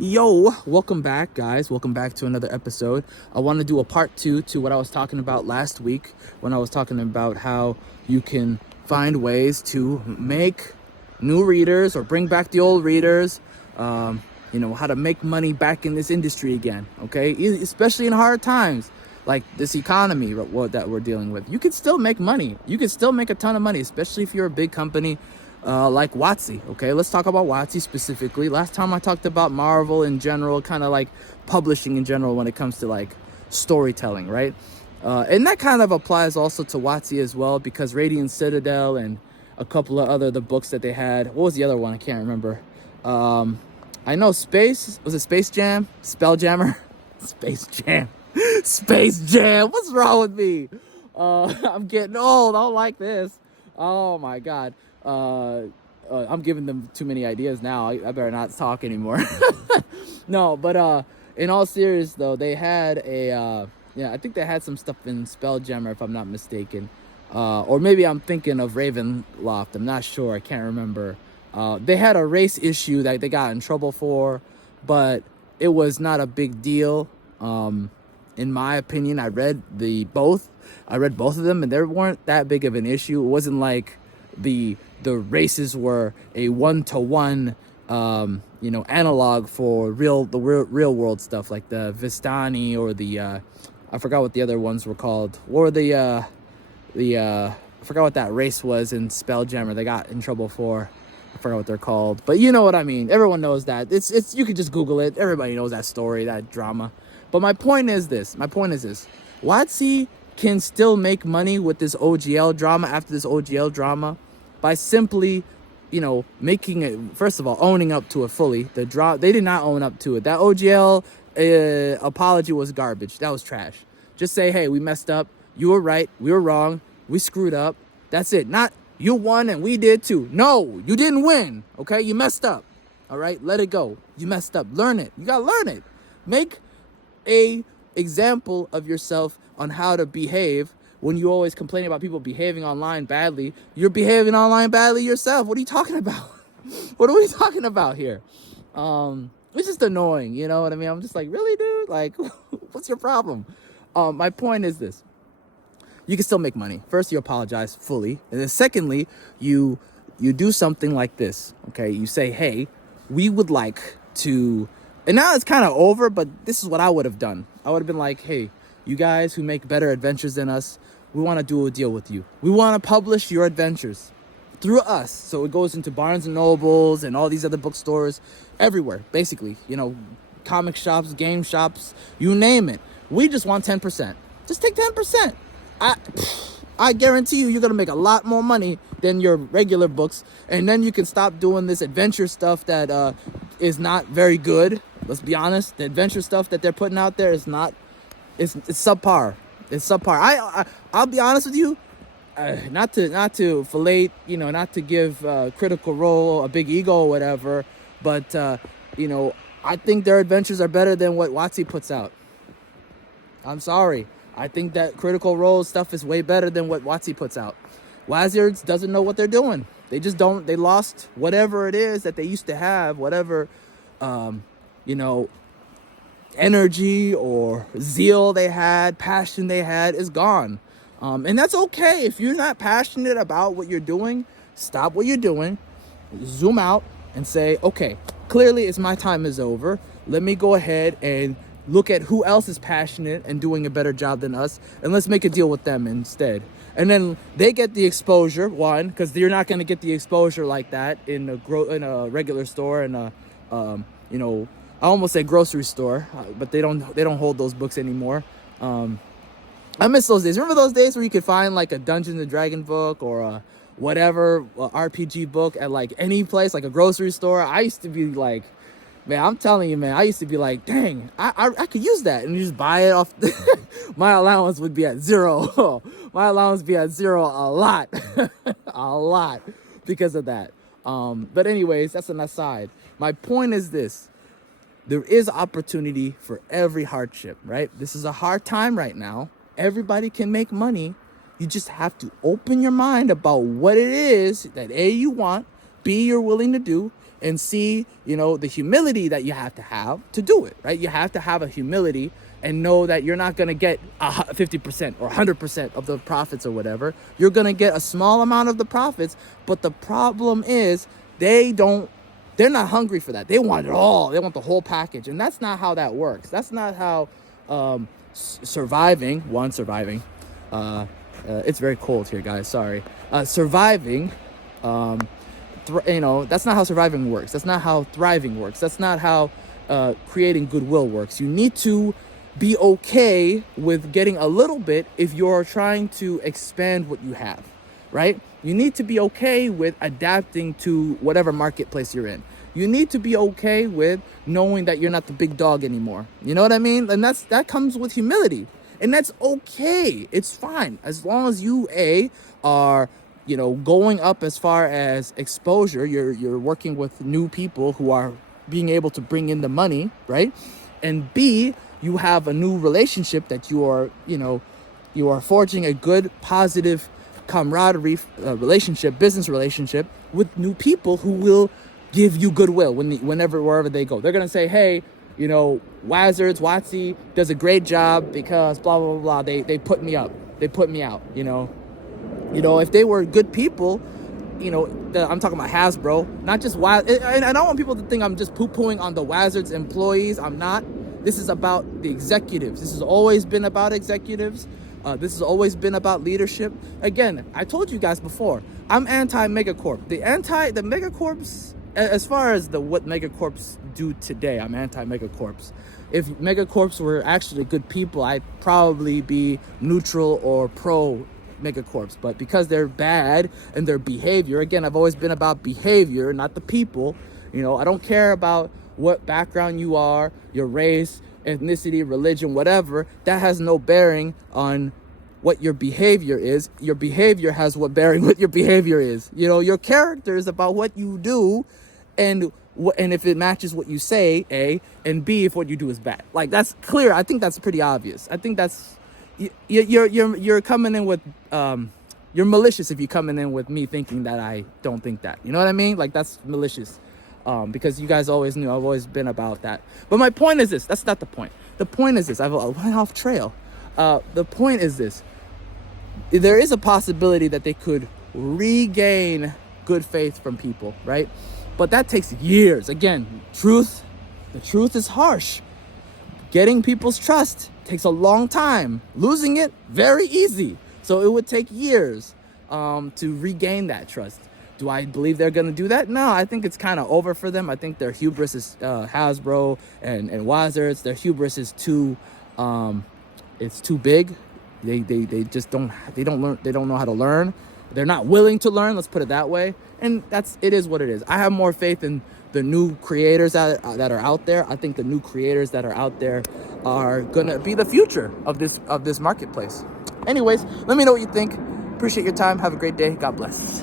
Yo, welcome back, guys. Welcome back to another episode. I want to do a part 2 to what I was talking about last week when I was talking about how you can find ways to make new readers or bring back the old readers. How to make money back in this industry again, okay? Especially in hard times like this economy that we're dealing with. You can still make money. You can still make a ton of money, especially if you're a big company like WOTC. Okay, let's talk about WOTC specifically. Last time I talked about Marvel in general, kind of like publishing in general when it comes to like storytelling, right? And that kind of applies also to WOTC as well, because Radiant Citadel and a couple of the books that they had. What was the other one? I can't remember. I know was it Space Jam? Spelljammer? Space Jam. Space Jam. What's wrong with me? I'm getting old. I don't like this. Oh my God. I'm giving them too many ideas now. I better not talk anymore. No, but in all seriousness though, they had I think they had some stuff in Spelljammer if I'm not mistaken. Or maybe I'm thinking of Ravenloft. I'm not sure. I can't remember. They had a race issue that they got in trouble for, but it was not a big deal. In my opinion, I read both of them, and they weren't that big of an issue. It wasn't like the races were a 1-to-1 analog for the real world stuff, like the Vistani or the I forgot what the other ones were called. Or I forgot what that race was in Spelljammer they got in trouble for. I forgot what they're called, but you know what I mean. Everyone knows that. It's you could just Google it. Everybody knows that story, that drama. But my point is this. WOTC can still make money with this OGL drama after this OGL drama by simply, making it, first of all, owning up to it fully. They did not own up to it. That OGL apology was garbage. That was trash. Just say, hey, we messed up. You were right. We were wrong. We screwed up. That's it. Not you won and we did too. No, you didn't win. Okay, you messed up. All right, let it go. You messed up. Learn it. You gotta learn it. Make a example of yourself on how to behave. When you always complain about people behaving online badly, you're behaving online badly yourself. What are you talking about? What are we talking about here? It's just annoying, you know what I mean? I'm just like, really, dude? Like, what's your problem? My point is this. You can still make money. First, you apologize fully. And then secondly, you do something like this, okay? You say, hey, we would like to... And now it's kind of over, but this is what I would have done. I would have been like, hey, you guys who make better adventures than us, we want to do a deal with you. We want to publish your adventures through us. So it goes into Barnes and Nobles and all these other bookstores everywhere, basically. Comic shops, game shops, you name it. We just want 10%. Just take 10%. I guarantee you're going to make a lot more money than your regular books. And then you can stop doing this adventure stuff that is not very good. Let's be honest. The adventure stuff that they're putting out there is not... It's subpar. It's subpar. I'll be honest with you. Not to fillet, not to give Critical Role a big ego or whatever. But, I think their adventures are better than what WOTC puts out. I'm sorry. I think that Critical Role stuff is way better than what WOTC puts out. Wizards doesn't know what they're doing. They just don't. They lost whatever it is that they used to have, whatever, energy or zeal they had, passion they had is gone. And that's okay. If you're not passionate about what you're doing, stop what you're doing, zoom out and say, okay, clearly it's my time is over. Let me go ahead and look at who else is passionate and doing a better job than us, and let's make a deal with them instead. And then they get the exposure, one, because you're not going to get the exposure like that in a regular store and I almost said grocery store, but they don't hold those books anymore. I miss those days. Remember those days where you could find like a Dungeons and Dragon book or a RPG book at like any place, like a grocery store? I used to be like, man, I'm telling you, man, I used to be like, dang, I could use that. And you just buy it off. My allowance would be at zero. My allowance would be at zero a lot. A lot because of that. But anyways, that's an aside. My point is this. There is opportunity for every hardship, right? This is a hard time right now. Everybody can make money. You just have to open your mind about what it is that A, you want, B, you're willing to do, and C, the humility that you have to do it, right? You have to have a humility and know that you're not going to get 50% or 100% of the profits or whatever. You're going to get a small amount of the profits, but the problem is they're not hungry for that. They want it all. They want the whole package, and that's not how that works. That's not how surviving. It's very cold here, guys. Sorry. Surviving. That's not how surviving works. That's not how thriving works. That's not how creating goodwill works. You need to be okay with getting a little bit if you're trying to expand what you have, right? You need to be okay with adapting to whatever marketplace you're in. You need to be okay with knowing that you're not the big dog anymore. You know what I mean? And that comes with humility. And that's okay. It's fine. As long as you, are going up as far as exposure, you're working with new people who are being able to bring in the money, right? And B, you have a new relationship that you are forging a good, positive camaraderie relationship, business relationship with new people who will give you goodwill wherever they go. They're gonna say, hey, Wizards, WOTC does a great job because blah blah blah. They put me up. They put me out. If they were good people, I'm talking about Hasbro, not just Wild. And I don't want people to think I'm just poo-pooing on the Wizards employees. I'm not. This is about the executives. This has always been about executives. This has always been about leadership. Again, I told you guys before, I'm anti-megacorp. The megacorps, as far as what megacorps do today, I'm anti-megacorps. If megacorps were actually good people, I'd probably be neutral or pro megacorps. But because they're bad and their behavior, again, I've always been about behavior, not the people. I don't care about what background you are, your race, ethnicity, religion, whatever. That has no bearing on what your behavior is. Your behavior has what bearing what your behavior is. Your character is about what you do, and if it matches what you say, A, and B, if what you do is bad. Like, that's clear. I think that's pretty obvious. I think that's you're coming in with you're malicious if you're coming in with me thinking that I don't think that. You know what I mean? Like, that's malicious. Because you guys always knew I've always been about that. But my point is this. That's not the point. The point is this. I went off trail. The point is this. There is a possibility that they could regain good faith from people, right? But that takes years. Again, the truth is harsh. Getting people's trust takes a long time. Losing it, very easy. So it would take years to regain that trust. Do I believe they're going to do that? No, I think it's kind of over for them. I think their hubris is Hasbro and Wizards. Their hubris is too big. They just don't know how to learn. They're not willing to learn, let's put it that way. And it is what it is. I have more faith in the new creators that are out there. I think the new creators that are out there are going to be the future of this marketplace. Anyways, let me know what you think. Appreciate your time. Have a great day. God bless.